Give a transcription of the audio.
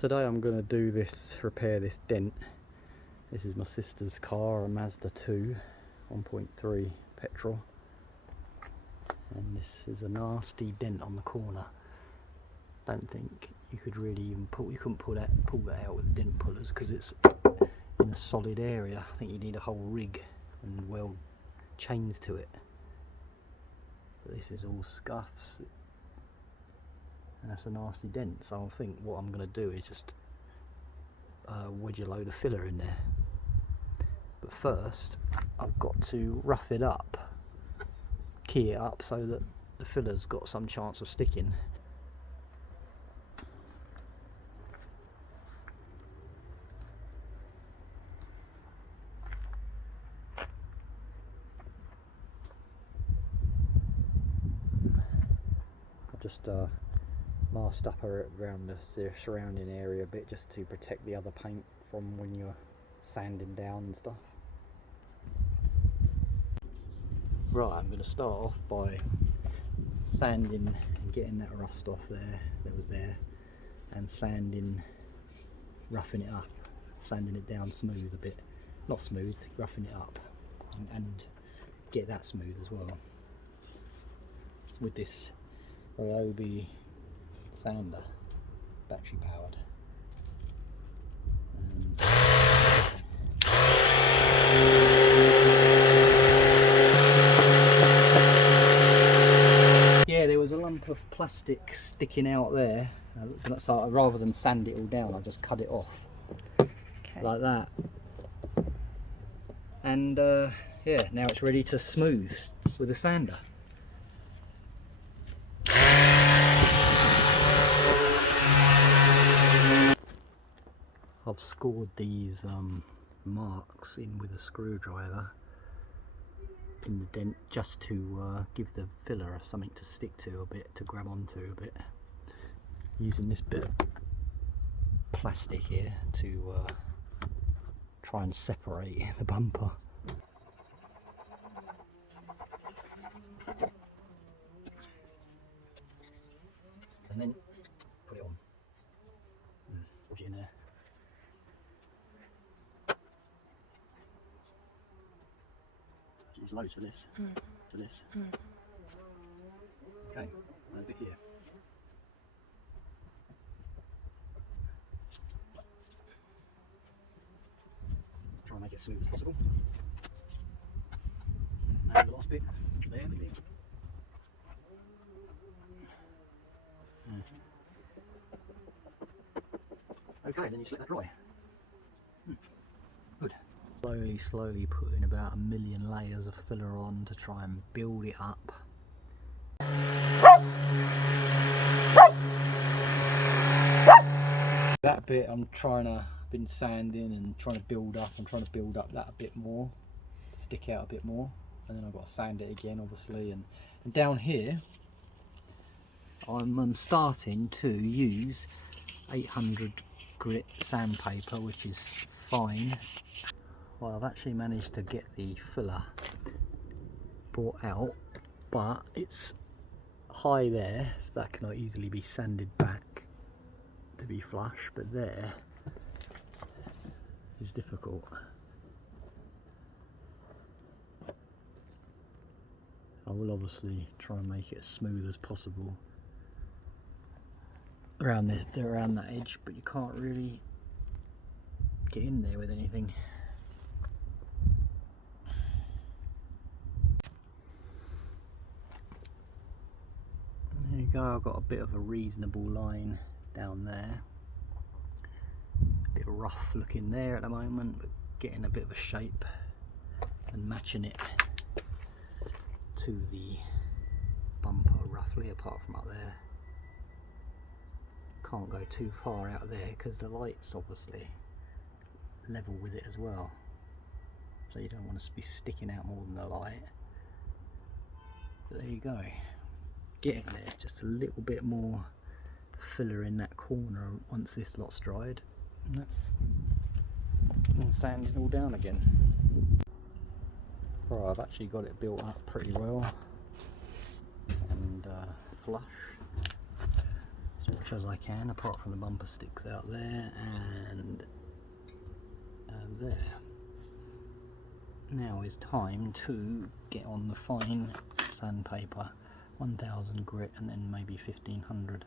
Today I'm going to repair this dent. This is my sister's car, a Mazda 2 1.3 petrol, and this is a nasty dent on the corner. Don't think you could really even pull that out with dent pullers because it's in a solid area. I think you need a whole rig and weld chains to it. But this is all scuffs. And that's a nasty dent, so I think what I'm going to do is just wedge a load of filler in there. But first I've got to rough it up, key it up so that the filler's got some chance of sticking. I've just masked up around the surrounding area a bit just to protect the other paint from when you're sanding down and stuff. Right, I'm going to start off by sanding and getting that rust off that was there, and sanding, roughing it up, sanding it down smooth a bit, not smooth, roughing it up, and get that smooth as well with this Ryobi sander, battery powered. Yeah, there was a lump of plastic sticking out there, so rather than sand it all down, I just cut it off, like that. And yeah, now it's ready to smooth with a sander. I've scored these marks in with a screwdriver in the dent just to give the filler something to stick to a bit, to grab onto a bit, using this bit of plastic here to try and separate the bumper. And then put it on. Put it in there. Use loads for this. For this. Okay, a bit here. Try and make it smooth as possible. And the last bit. There we go. Okay, then you just let that dry. Good. Slowly putting about 1 million layers of filler on to try and build it up. That bit been sanding and trying to build up. I'm trying to build up that a bit more, stick out a bit more, and then I've got to sand it again, obviously. And down here, I'm starting to use 800 grit sandpaper, which is fine. Well, I've actually managed to get the filler brought out, but it's high there, so that cannot easily be sanded back to be flush, but there is difficult. I will obviously try and make it as smooth as possible around that edge, but you can't really get in there with anything. There you go, I've got a bit of a reasonable line down there. A bit rough looking there at the moment, but getting a bit of a shape and matching it to the bumper roughly, apart from up there. Can't go too far out there because the light's obviously level with it as well, so you don't want to be sticking out more than the light. But there you go, getting there. Just a little bit more filler in that corner once this lot's dried, and that's sanding all down again. Right, I've actually got it built up pretty well and flush. much as I can, apart from the bumper sticks out there and there. Now is time to get on the fine sandpaper, 1000 grit and then maybe 1500.